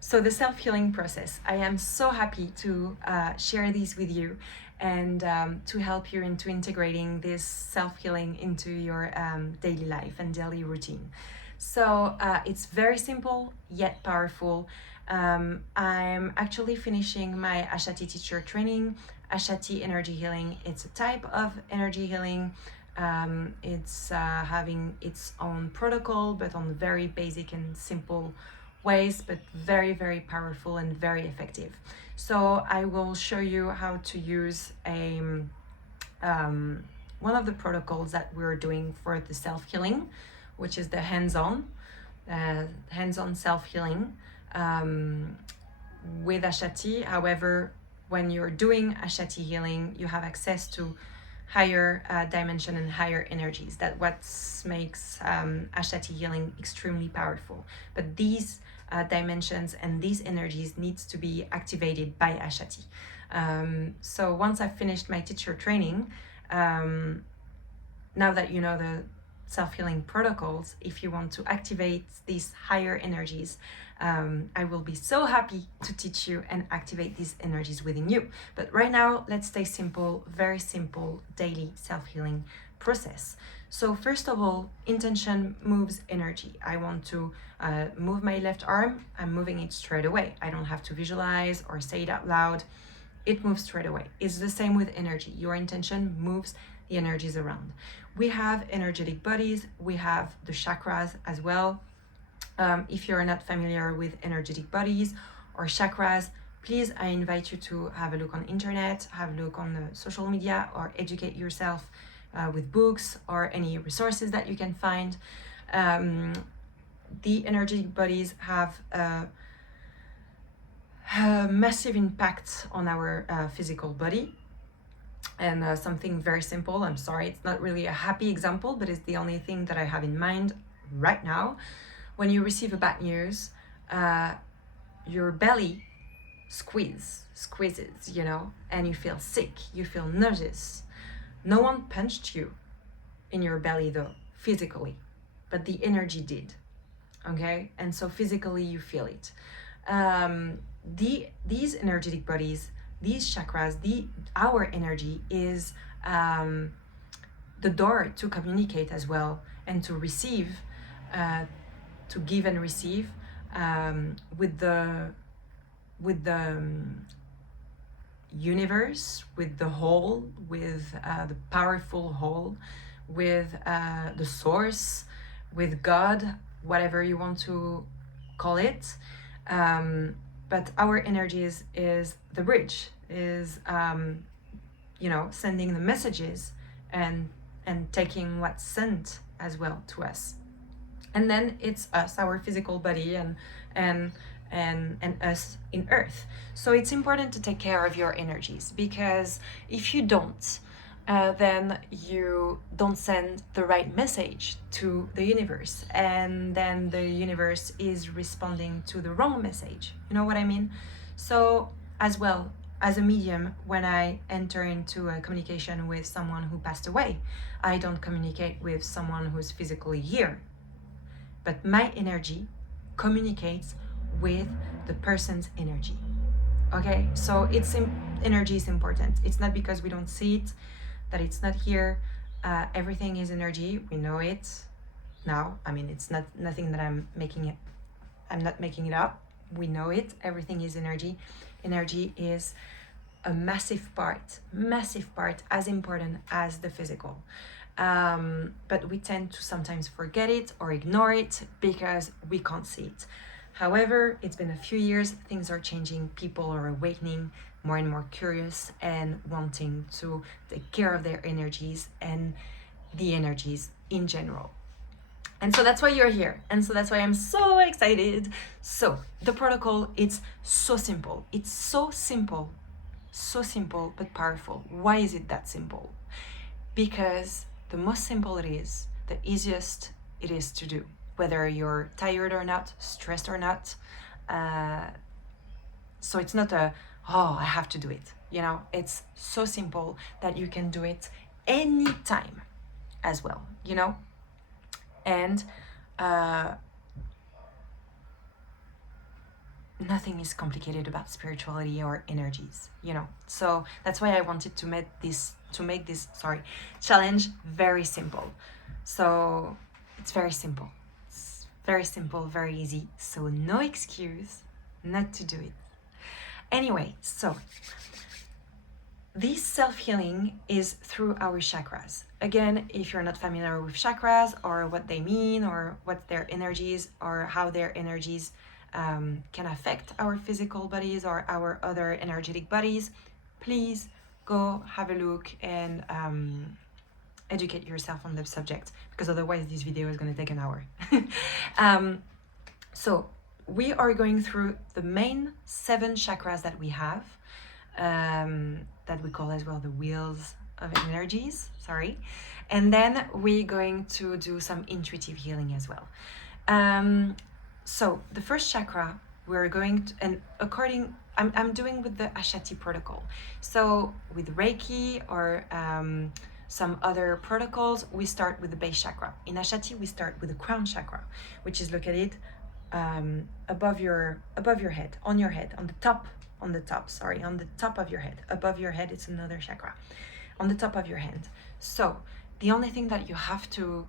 So the self-healing process, I am so happy to share these with you and to help you into integrating this self-healing into your daily life and daily routine. So it's very simple yet powerful. I'm actually finishing my Ashati teacher training. Ashati energy healing, it's a type of energy healing. It's having its own protocol, but on very basic and simple ways, but very, very powerful and very effective. So I will show you how to use one of the protocols that we're doing for the self-healing, which is the hands-on self-healing with Ashati. However, when you're doing Ashati healing, you have access to higher dimension and higher energies. That what makes Ashati healing extremely powerful. But these dimensions and these energies needs to be activated by Ashati. So once I've finished my teacher training, now that you know the self-healing protocols, if you want to activate these higher energies, I will be so happy to teach you and activate these energies within you. But right now, let's stay simple, very simple daily self-healing process. So first of all, intention moves energy. I want to move my left arm, I'm moving it straight away. I don't have to visualize or say it out loud. It moves straight away. It's the same with energy. Your intention moves the energies around. We have energetic bodies, we have the chakras as well. If you're not familiar with energetic bodies or chakras, please, I invite you to have a look on internet, have a look on the social media, or educate yourself with books or any resources that you can find. The energetic bodies have a massive impact on our physical body. And something very simple, I'm sorry, it's not really a happy example, but it's the only thing that I have in mind right now. When you receive a bad news, your belly squeezes, and you feel sick, you feel nauseous. No one punched you in your belly though, physically, but the energy did, okay? And so physically you feel it. These energetic bodies, these chakras, our energy is the door to communicate as well and to receive, to give and receive with the universe, with the whole, with the powerful whole, with the source, with God, whatever you want to call it. But our energy is the bridge, is sending the messages and taking what's sent as well to us. And then it's us, our physical body, and us in earth. So it's important to take care of your energies, because if you don't, then you don't send the right message to the universe, and then the universe is responding to the wrong message. You know what I mean? So as well, as a medium, when I enter into a communication with someone who passed away, I don't communicate with someone who's physically here, but my energy communicates with the person's energy. Okay, so energy is important. It's not because we don't see it that it's not here. Everything is energy. We know it now. I mean, it's not nothing that I'm not making it up. We know it. Everything is energy. Energy is a massive part, as important as the physical. But we tend to sometimes forget it or ignore it because we can't see it. However, it's been a few years, things are changing, people are awakening, more and more curious and wanting to take care of their energies and the energies in general. And so that's why you're here. And so that's why I'm so excited. So the protocol, it's so simple. It's so simple, but powerful. Why is it that simple? Because the most simple it is, the easiest it is to do, whether you're tired or not, stressed or not. So it's not I have to do it. It's so simple that you can do it anytime as well, And nothing is complicated about spirituality or energies, you know. So that's why I wanted to make this challenge very simple. So it's very simple. It's very simple, very easy. So no excuse not to do it. Anyway, so this self-healing is through our chakras. Again, if you're not familiar with chakras or what they mean or what their energies or how their energies can affect our physical bodies or our other energetic bodies, please go have a look and educate yourself on the subject, because otherwise this video is going to take an hour. So we are going through the main 7 chakras that we have, that we call as well the wheels of energies, and then we're going to do some intuitive healing as well. So the first chakra we're going to, and I'm doing with the Ashati protocol. So with Reiki or some other protocols, we start with the base chakra. In Ashati, we start with the crown chakra, which is located above your head, on the top of your head. Above your head, it's another chakra, on the top of your hand. So the only thing that you have to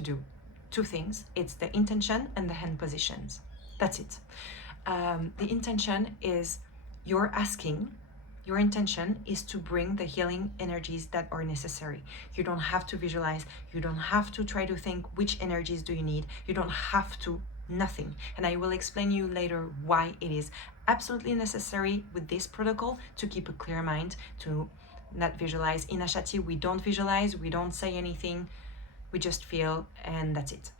do, 2 things, it's the intention and the hand positions. That's it. The intention is your intention is to bring the healing energies that are necessary. You don't have to visualize, you don't have to try to think which energies do you need, you don't have to, nothing. And I will explain you later why it is absolutely necessary with this protocol to keep a clear mind, to not visualize. In Ashati, we don't visualize, we don't say anything, we just feel, and that's it.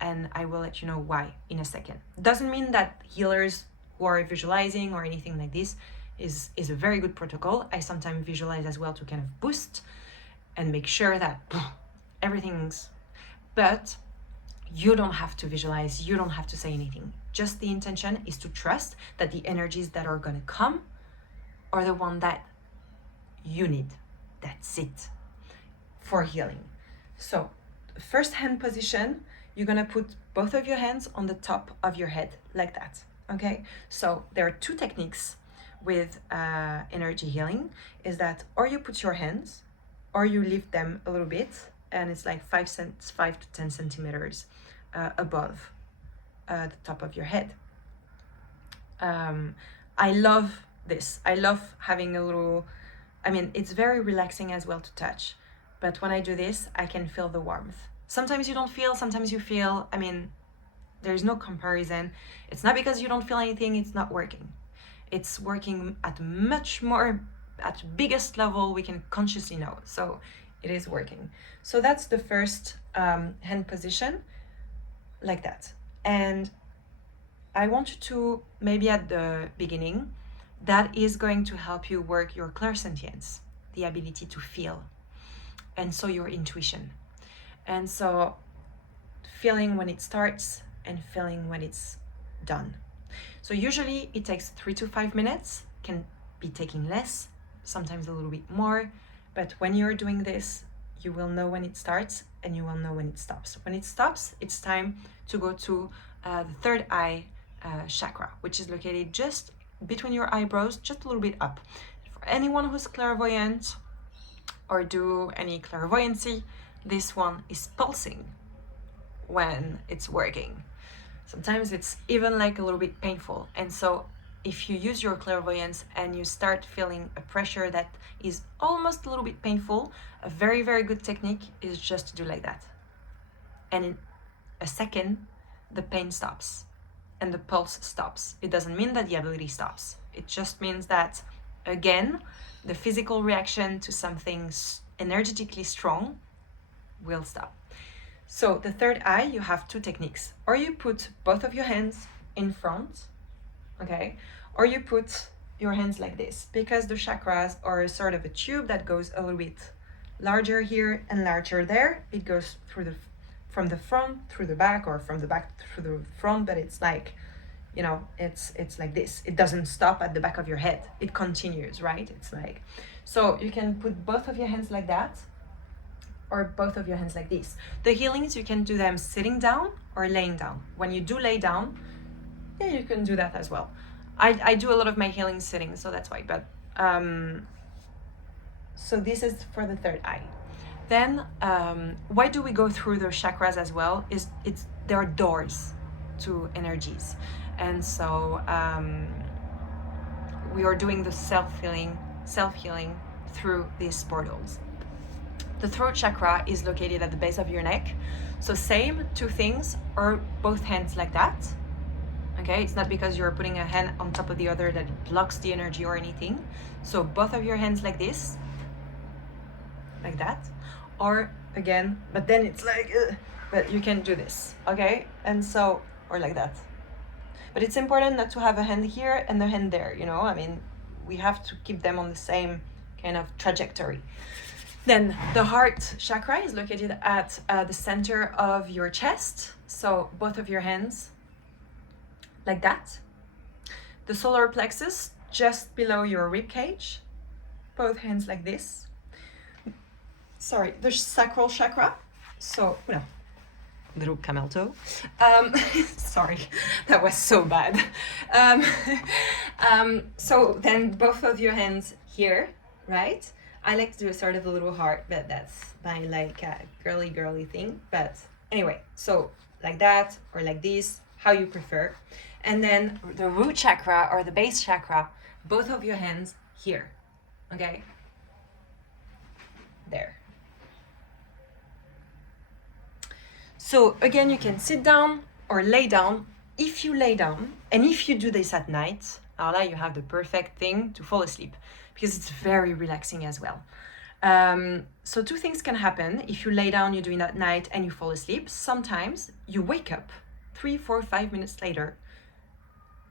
And I will let you know why in a second. Doesn't mean that healers who are visualizing or anything like this is a very good protocol. I sometimes visualize as well to kind of boost and make sure that everything's, but you don't have to visualize, you don't have to say anything. Just the intention is to trust that the energies that are gonna come are the one that you need. That's it for healing. So first hand position, you're gonna put both of your hands on the top of your head like that, okay? So there are 2 techniques with energy healing, is that or you put your hands or you lift them a little bit, and it's like 5 to 10 centimeters above the top of your head. I love this. I love having a little, it's very relaxing as well to touch, but when I do this, I can feel the warmth. Sometimes you don't feel, sometimes you feel. There's no comparison. It's not because you don't feel anything, it's not working. It's working at biggest level we can consciously know. So it is working. So that's the first hand position, like that. And I want you to, maybe at the beginning, that is going to help you work your clairsentience, the ability to feel, and so your intuition. And so feeling when it starts and feeling when it's done. So usually it takes 3 to 5 minutes, can be taking less, sometimes a little bit more, but when you're doing this, you will know when it starts and you will know when it stops. When it stops, it's time to go to the third eye chakra, which is located just between your eyebrows, just a little bit up. For anyone who's clairvoyant or do any clairvoyancy, this one is pulsing when it's working. Sometimes it's even like a little bit painful. And so if you use your clairvoyance and you start feeling a pressure that is almost a little bit painful, a very, very good technique is just to do like that. And in a second, the pain stops and the pulse stops. It doesn't mean that the ability stops. It just means that, again, the physical reaction to something energetically strong will stop. So the third eye, you have 2 techniques. Or you put both of your hands in front, okay? Or you put your hands like this, because the chakras are sort of a tube that goes a little bit larger here and larger there. It goes from the front through the back, or from the back through the front, but it's like, it's like this. It doesn't stop at the back of your head. It continues, right? It's like, so you can put both of your hands like that, or both of your hands like this. The healings, you can do them sitting down or laying down. When you do lay down, yeah, you can do that as well. I do a lot of my healing sitting, so that's why. But so this is for the third eye. Then why do we go through those chakras as well? Is it's there are doors to energies, and so we are doing the self-healing through these portals. The throat chakra is located at the base of your neck. So same, two things, or both hands like that. Okay, it's not because you're putting a hand on top of the other that it blocks the energy or anything. So both of your hands like this, like that, or again, but then it's like, but you can do this, okay? And so, or like that. But it's important not to have a hand here and a hand there, you know? I mean, we have to keep them on the same kind of trajectory. Then the heart chakra is located at the center of your chest. So both of your hands like that. The solar plexus just below your rib cage. Both hands like this. Sorry, the sacral chakra. So, little camel toe. Sorry, that was so bad. So then both of your hands here, right? I like to do a sort of a little heart, but that's my like girly thing. But anyway, so like that or like this, how you prefer. And then the root chakra or the base chakra, both of your hands here, okay? There. So again, you can sit down or lay down. If you lay down, and if you do this at night, alors you have the perfect thing to fall asleep, because it's very relaxing as well. So two things can happen. If you lay down, you're doing that at night and you fall asleep, sometimes you wake up 3, 4, 5 minutes later,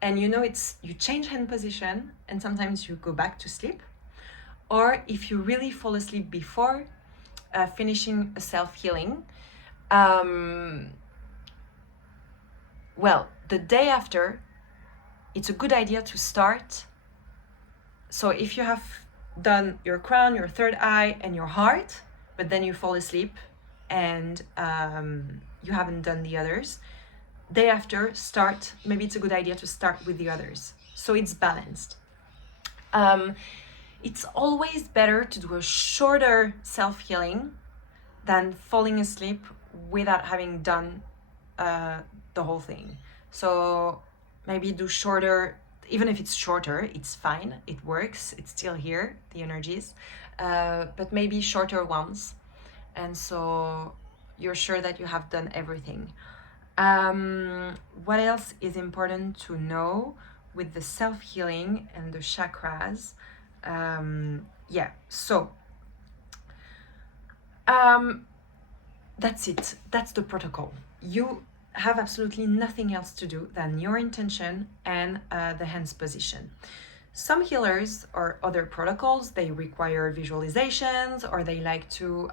and you know you change hand position, and sometimes you go back to sleep. Or if you really fall asleep before finishing a self-healing, well, the day after, it's a good idea to start. So if you have done your crown, your third eye, and your heart, but then you fall asleep and you haven't done the others, day after, maybe it's a good idea to start with the others. So it's balanced. It's always better to do a shorter self-healing than falling asleep without having done the whole thing. So maybe do shorter, even if it's shorter, it's fine, it works, it's still here, the energies, but maybe shorter ones. And so you're sure that you have done everything. What else is important to know with the self-healing and the chakras? That's it. That's the protocol. You have absolutely nothing else to do than your intention and the hands position. Some healers or other protocols, they require visualizations, or they like to,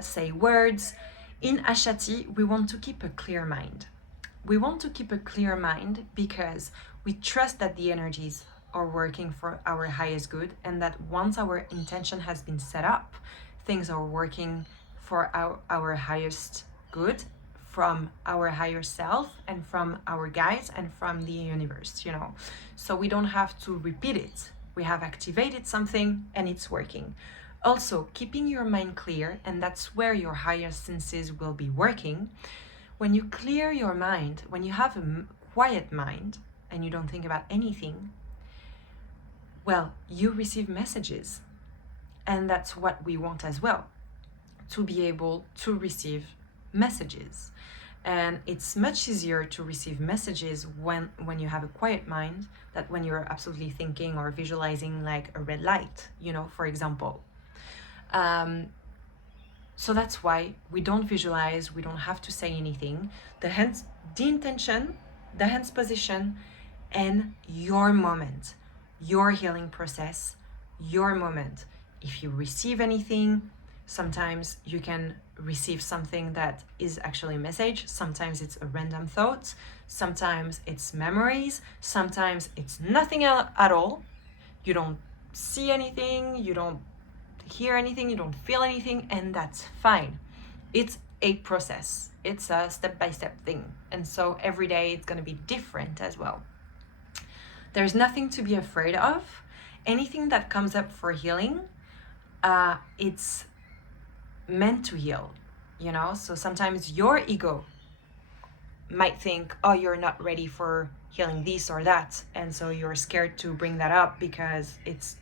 say words. In Ashati, we want to keep a clear mind. We want to keep a clear mind because we trust that the energies are working for our highest good, and that once our intention has been set up, things are working for our highest good, from our higher self and from our guides and from the universe, So we don't have to repeat it. We have activated something and it's working. Also, keeping your mind clear, and that's where your higher senses will be working. When you clear your mind, when you have a quiet mind and you don't think about anything, well, you receive messages. And that's what we want as well, to be able to receive messages. And it's much easier to receive messages when you have a quiet mind than when you're absolutely thinking or visualizing like a red light, for example. So that's why we don't visualize, we don't have to say anything. The intention, the hands position, and your moment, your healing process, your moment. If you receive anything, sometimes you can receive something that is actually a message. Sometimes it's a random thought. Sometimes it's memories. Sometimes it's nothing at all. You don't see anything. You don't hear anything. You don't feel anything. And that's fine. It's a process. It's a step-by-step thing. And so every day it's going to be different as well. There's nothing to be afraid of. Anything that comes up for healing, it's meant to heal, you know? So sometimes your ego might think, oh, you're not ready for healing this or that. And so you're scared to bring that up because it's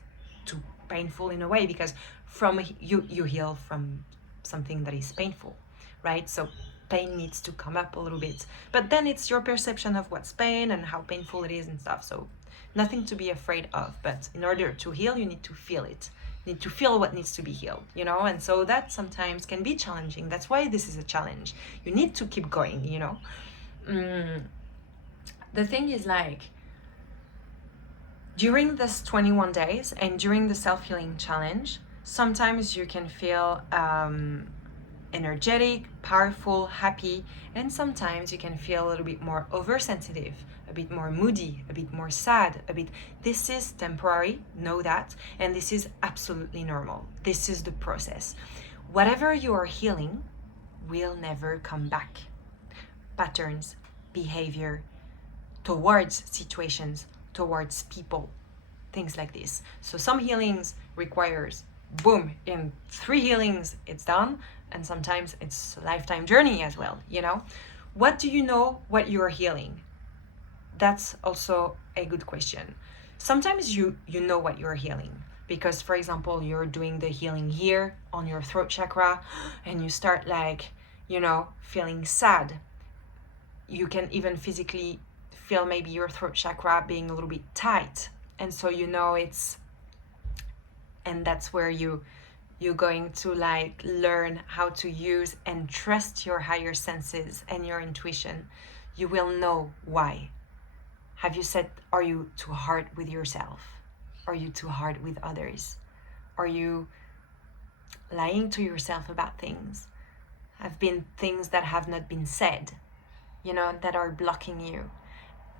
too painful in a way, because from you heal from something that is painful, right? So pain needs to come up a little bit, but then it's your perception of what's pain and how painful it is and stuff. So nothing to be afraid of, but in order to heal, you need to feel it. You need to feel what needs to be healed, you know? And so that sometimes can be challenging. That's why this is a challenge. You need to keep going, you know? The thing is, like, during this 21 days and during the self-healing challenge, sometimes you can feel energetic, powerful, happy, and sometimes you can feel a little bit more oversensitive, a bit more moody, a bit more sad, a bit. This is temporary, know that, and this is absolutely normal. This is the process. Whatever you are healing will never come back. Patterns, behavior, towards situations, towards people, things like this. So some healings requires, boom, in 3 healings it's done, and sometimes it's a lifetime journey as well, you know? What do you know what you're healing? That's also a good question. Sometimes you know what you're healing because, for example, you're doing the healing here on your throat chakra and you start, like, you know, feeling sad. You can even physically feel maybe your throat chakra being a little bit tight, and so you know it's, and that's where you're going to, like, learn how to use and trust your higher senses and your intuition. You will know why. Have you said, are you too hard with yourself? Are you too hard with others? Are you lying to yourself about things? Have been things that have not been said, you know, that are blocking you?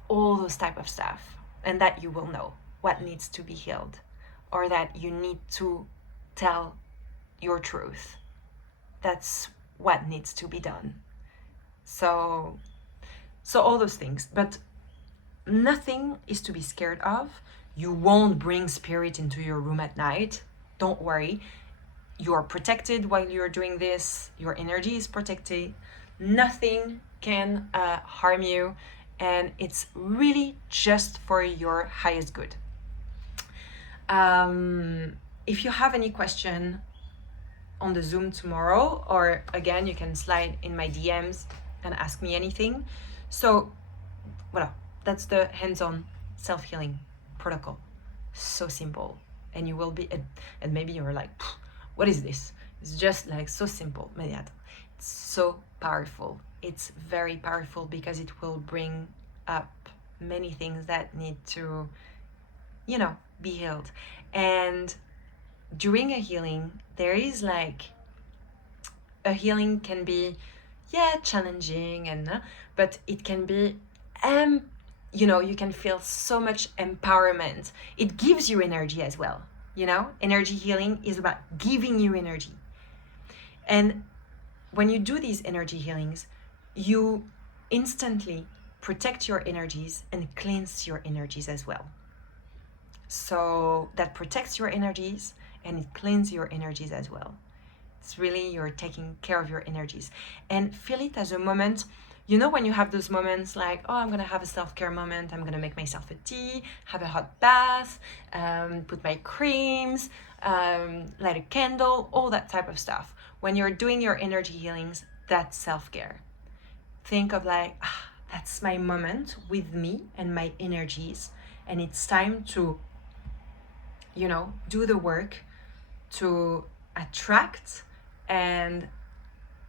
All those type of stuff. And that you will know what needs to be healed, or that you need to tell your truth. That's what needs to be done. So all those things, but nothing is to be scared of. You won't bring spirit into your room at night. Don't worry. You are protected while you're doing this. Your energy is protected. Nothing can harm you, and it's really just for your highest good. If you have any question on the Zoom tomorrow, or again, you can slide in my DMs and ask me anything. So, voilà, that's the hands-on self-healing protocol. So simple, and you will be, and maybe you're like, what is this? It's just like so simple, Mediat. It's so powerful. It's very powerful because it will bring up many things that need to, you know, be healed. And during a healing, there is, like, a healing can be, challenging, and but it can be, you know, you can feel so much empowerment. It gives you energy as well, you know? Energy healing is about giving you energy. And when you do these energy healings, you instantly protect your energies and cleanse your energies as well. So that protects your energies and it cleanses your energies as well. It's really, you're taking care of your energies. And feel it as a moment. You know, when you have those moments like, oh, I'm going to have a self-care moment. I'm going to make myself a tea, have a hot bath, put my creams, light a candle, all that type of stuff. When you're doing your energy healings, that's self-care. Think of, like, that's my moment with me and my energies. And it's time to, you know, do the work to attract and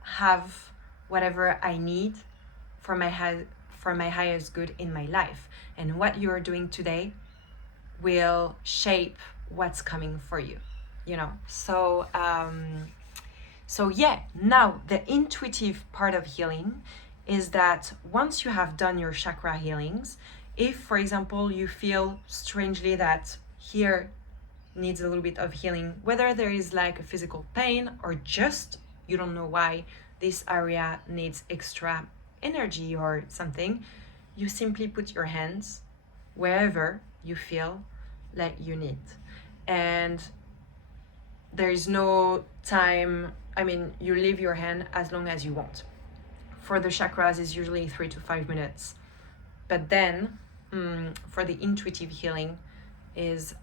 have whatever I need for my highest good in my life. And what you're doing today will shape what's coming for you, you know. So now the intuitive part of healing is that once you have done your chakra healings, if, for example, you feel strangely that here needs a little bit of healing, whether there is, like, a physical pain or just you don't know why this area needs extra energy or something, you simply put your hands wherever you feel like you need. And there is no time, I mean, you leave your hand as long as you want. For the chakras, it's usually 3 to 5 minutes. But then, for the intuitive healing, is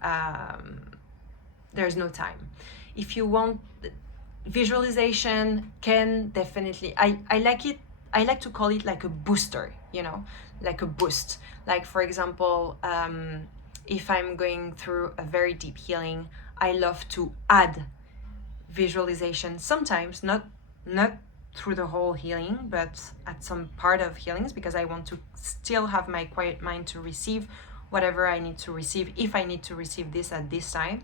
there's no time. If you want, visualization can definitely, I like to call it like a booster, you know, like a boost. Like, for example, if I'm going through a very deep healing, I love to add visualization sometimes, not through the whole healing, but at some part of healings, because I want to still have my quiet mind to receive whatever I need to receive, if I need to receive this at this time.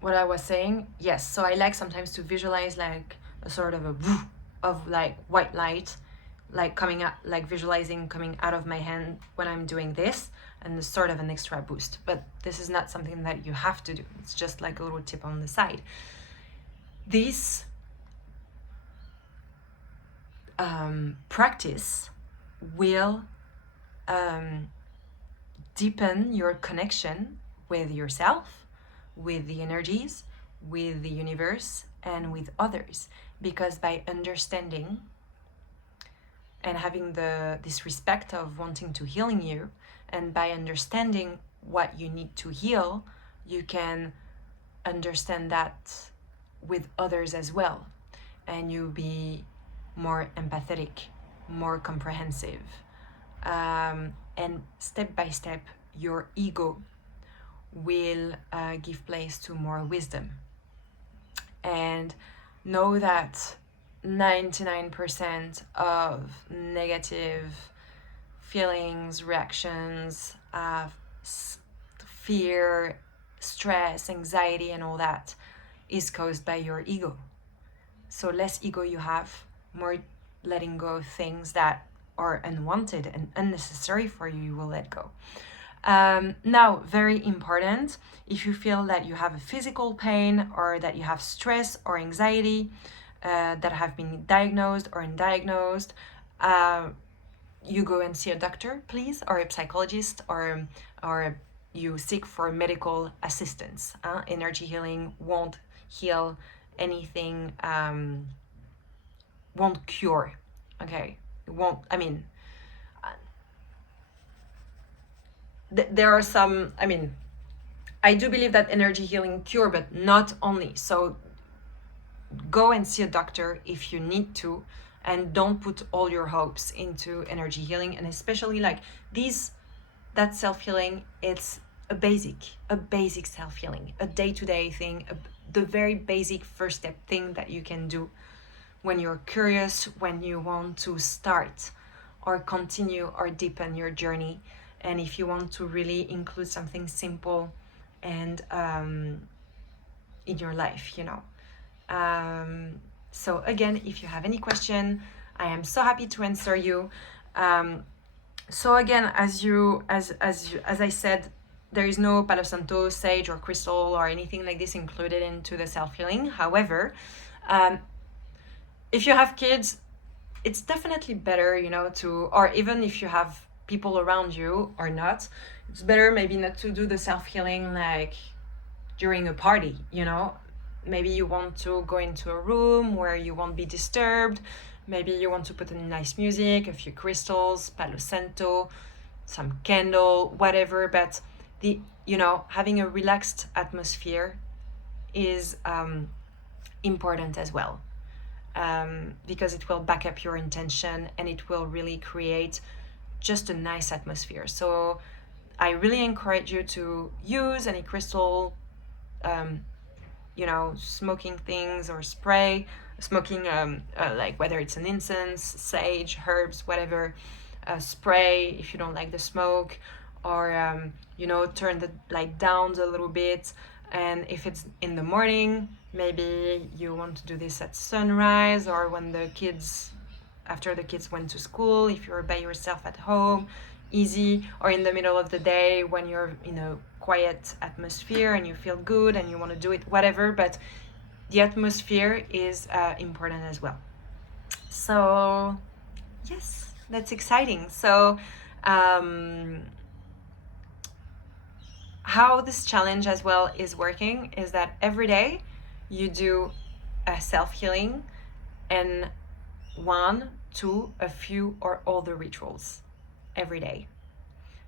What I was saying, yes, so I like sometimes to visualize like a sort of a of like white light, like coming out, like visualizing coming out of my hand when I'm doing this, and the sort of an extra boost. But this is not something that you have to do. It's just like a little tip on the side. This practice will deepen your connection with yourself, with the energies, with the universe, and with others. Because by understanding and having this respect of wanting to healing you, and by understanding what you need to heal, you can understand that with others as well, and you'll be more empathetic, more comprehensive, and step by step your ego will give place to more wisdom. And know that 99% of negative feelings, reactions, fear, stress, anxiety, and all that is caused by your ego. So less ego you have, more letting go of things that are unwanted and unnecessary for you, you will let go. Now, very important, if you feel that you have a physical pain or that you have stress or anxiety that have been diagnosed or undiagnosed, you go and see a doctor, please, or a psychologist, or you seek for medical assistance. Energy healing won't heal anything, won't cure, okay? It won't, I mean, there are some, I mean, I do believe that energy healing cure, but not only. So go and see a doctor if you need to, and don't put all your hopes into energy healing. And especially like that self-healing, it's a basic self-healing, a day-to-day thing, the very basic first step thing that you can do when you're curious, when you want to start or continue or deepen your journey. And if you want to really include something simple and in your life, you know. So again, if you have any question, I am so happy to answer you. So again, as I said, there is no Palo Santo, sage, or crystal or anything like this included into the self-healing. However, if you have kids, it's definitely better, you know, or even if you have people around you or not, it's better maybe not to do the self-healing like during a party, you know. Maybe you want to go into a room where you won't be disturbed. Maybe you want to put in nice music, a few crystals, Palo Santo, some candle, whatever. But having a relaxed atmosphere is important as well, because it will back up your intention and it will really create just a nice atmosphere. So I really encourage you to use any crystal, smoking things or smoking, like whether it's an incense, sage, herbs, whatever, spray if you don't like the smoke, or turn the light down a little bit. And if it's in the morning, maybe you want to do this at sunrise, or when after the kids went to school, if you're by yourself at home, easy, or in the middle of the day when you're in a quiet atmosphere and you feel good and you want to do it, whatever. But the atmosphere is important as well. So yes, that's exciting. So how this challenge as well is working is that every day you do a self-healing and one, two, a few or all the rituals every day.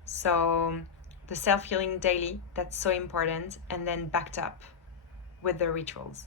So the self-healing daily, that's so important, and then backed up with the rituals.